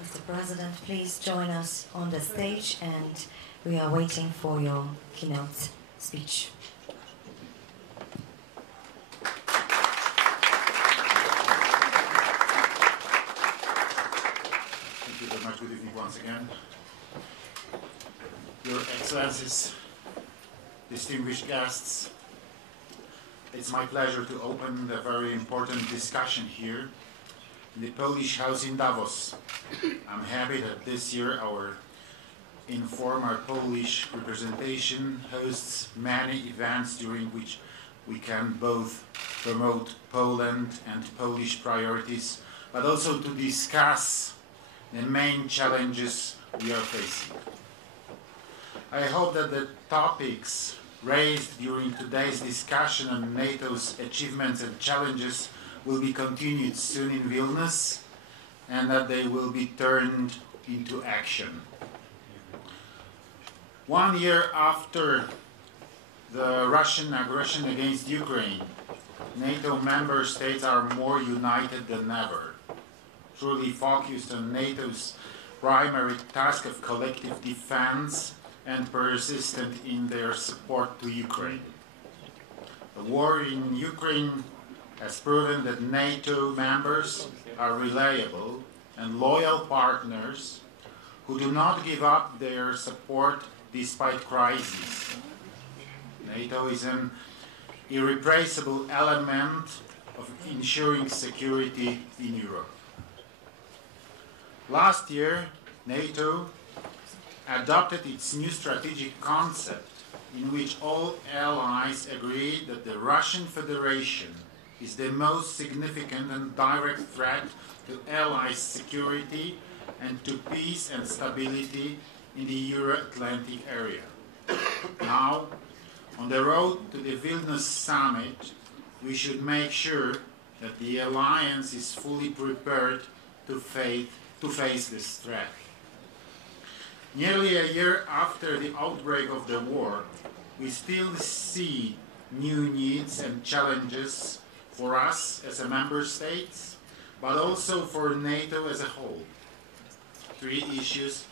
Mr. President, please join us on the stage, and we are waiting for your keynote speech. Thank you very much. Good evening once again. Your Excellencies, distinguished guests, it's my pleasure to open the very important discussion here in the Polish House in Davos. I'm happy that this year our informal Polish representation hosts many events during which we can both promote Poland and Polish priorities, but also to discuss the main challenges we are facing. I hope that the topics raised during today's discussion on NATO's achievements and challenges will be continued soon in Vilnius, and that they will be turned into action. 1 year after the Russian aggression against Ukraine, NATO member states are more united than ever, truly focused on NATO's primary task of collective defense and persistent in their support to Ukraine. The war in Ukraine has proven that NATO members are reliable and loyal partners who do not give up their support despite crises. NATO is an irreplaceable element of ensuring security in Europe. Last year, NATO adopted its new strategic concept in which all allies agreed that the Russian Federation is the most significant and direct threat to allies' security and to peace and stability in the Euro-Atlantic area. Now, on the road to the Vilnius Summit, we should make sure that the alliance is fully prepared to face this threat. Nearly a year after the outbreak of the war, we still see new needs and challenges for us as a member states, but also for NATO as a whole. 3 issues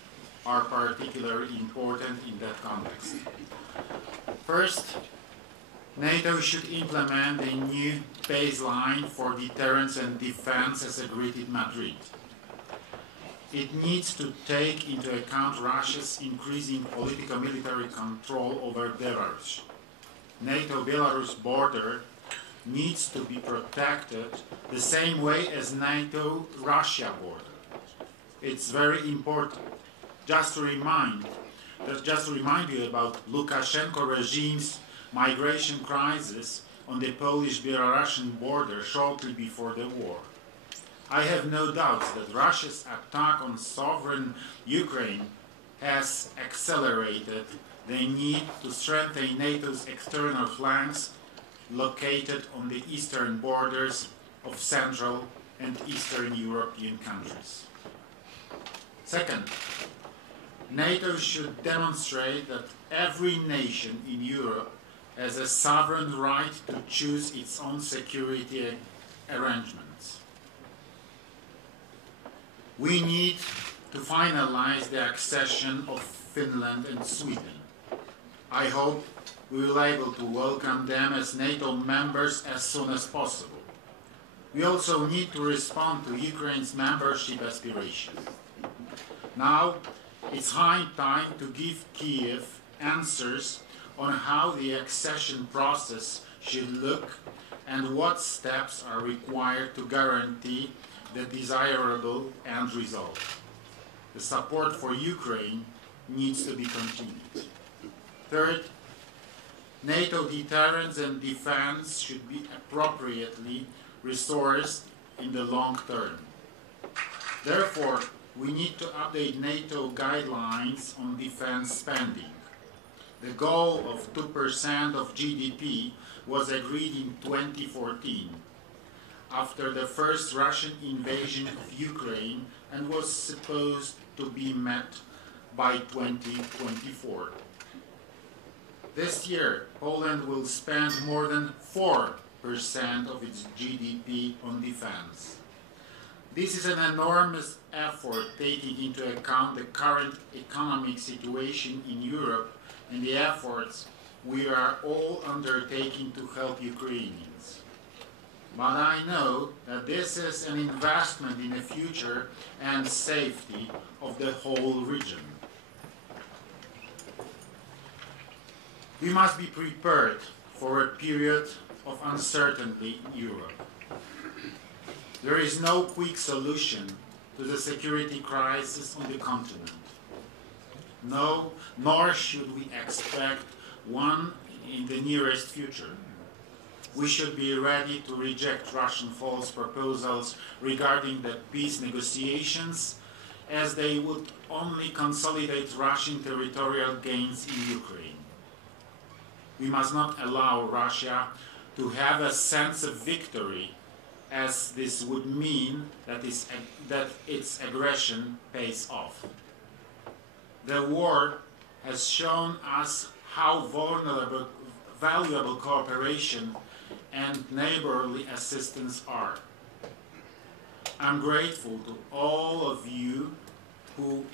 are particularly important in that context. First, NATO should implement a new baseline for deterrence and defense as agreed in Madrid. It needs to take into account Russia's increasing political-military control over Belarus. NATO-Belarus border needs to be protected the same way as NATO-Russia border. It's very important. Just to remind you about Lukashenko regime's migration crisis on the Polish-Belarusian border shortly before the war. I have no doubts that Russia's attack on sovereign Ukraine has accelerated the need to strengthen NATO's external flanks located on the eastern borders of Central and Eastern European countries. Second, NATO should demonstrate that every nation in Europe has a sovereign right to choose its own security arrangements. We need to finalize the accession of Finland and Sweden. I hope we will be able to welcome them as NATO members as soon as possible. We also need to respond to Ukraine's membership aspirations. Now, it's high time to give Kyiv answers on how the accession process should look and what steps are required to guarantee the desirable end result. The support for Ukraine needs to be continued. Third, NATO deterrence and defense should be appropriately resourced in the long term. Therefore, we need to update NATO guidelines on defense spending. The goal of 2% of GDP was agreed in 2014 after the first Russian invasion of Ukraine and was supposed to be met by 2024. This year, Poland will spend more than 4% of its GDP on defense. This is an enormous effort taking into account the current economic situation in Europe and the efforts we are all undertaking to help Ukrainians. But I know that this is an investment in the future and safety of the whole region. We must be prepared for a period of uncertainty in Europe. There is no quick solution to the security crisis on the continent. No, nor should we expect one in the nearest future. We should be ready to reject Russian false proposals regarding the peace negotiations, as they would only consolidate Russian territorial gains in Ukraine. We must not allow Russia to have a sense of victory, as this would mean that its aggression pays off. The war has shown us how valuable cooperation and neighborly assistance are. I'm grateful to all of you who,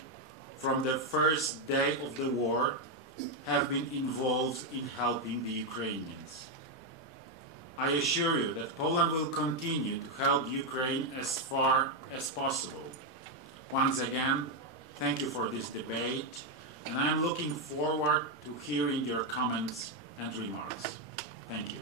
from the first day of the war, have been involved in helping the Ukrainians. I assure you that Poland will continue to help Ukraine as far as possible. Once again, thank you for this debate, and I am looking forward to hearing your comments and remarks. Thank you.